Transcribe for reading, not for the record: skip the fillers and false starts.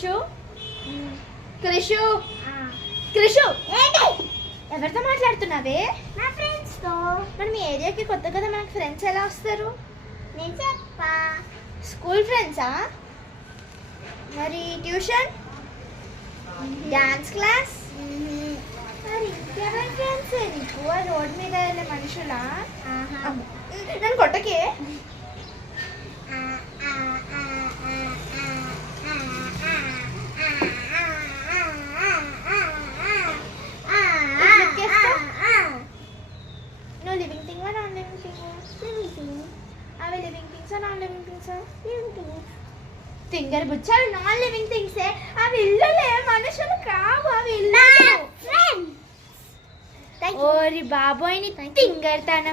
క్రిషు క్రిషు క్రిషు ఎవరితో మాట్లాడుతున్నావే? నా ఫ్రెండ్స్తో. మరి మీ ఏరియాకి కొత్త కదా, మనకి ఫ్రెండ్స్ ఎలా వస్తారు? నేను చెప్పా. స్కూల్ ఫ్రెండ్సా? మరి ట్యూషన్, డాన్స్ క్లాస్, మరి ఇంకెవరి ఫ్రెండ్స్ నీకు? ఆ రోడ్ మీద వెళ్ళే మనుషులా? నన్ను కొట్టకే. No living thing or non-living thing? Living thing. Are we living things or non-living things? Living thing. తింగర్ బుచ్చాలు నాన్ లివింగ్ థింగ్సే. అవి ఇల్లులే, మనుషులు కావు. అవి ఇల్లు. Friends. ఓరి బాబోయ్ నీ తింగర్తనం.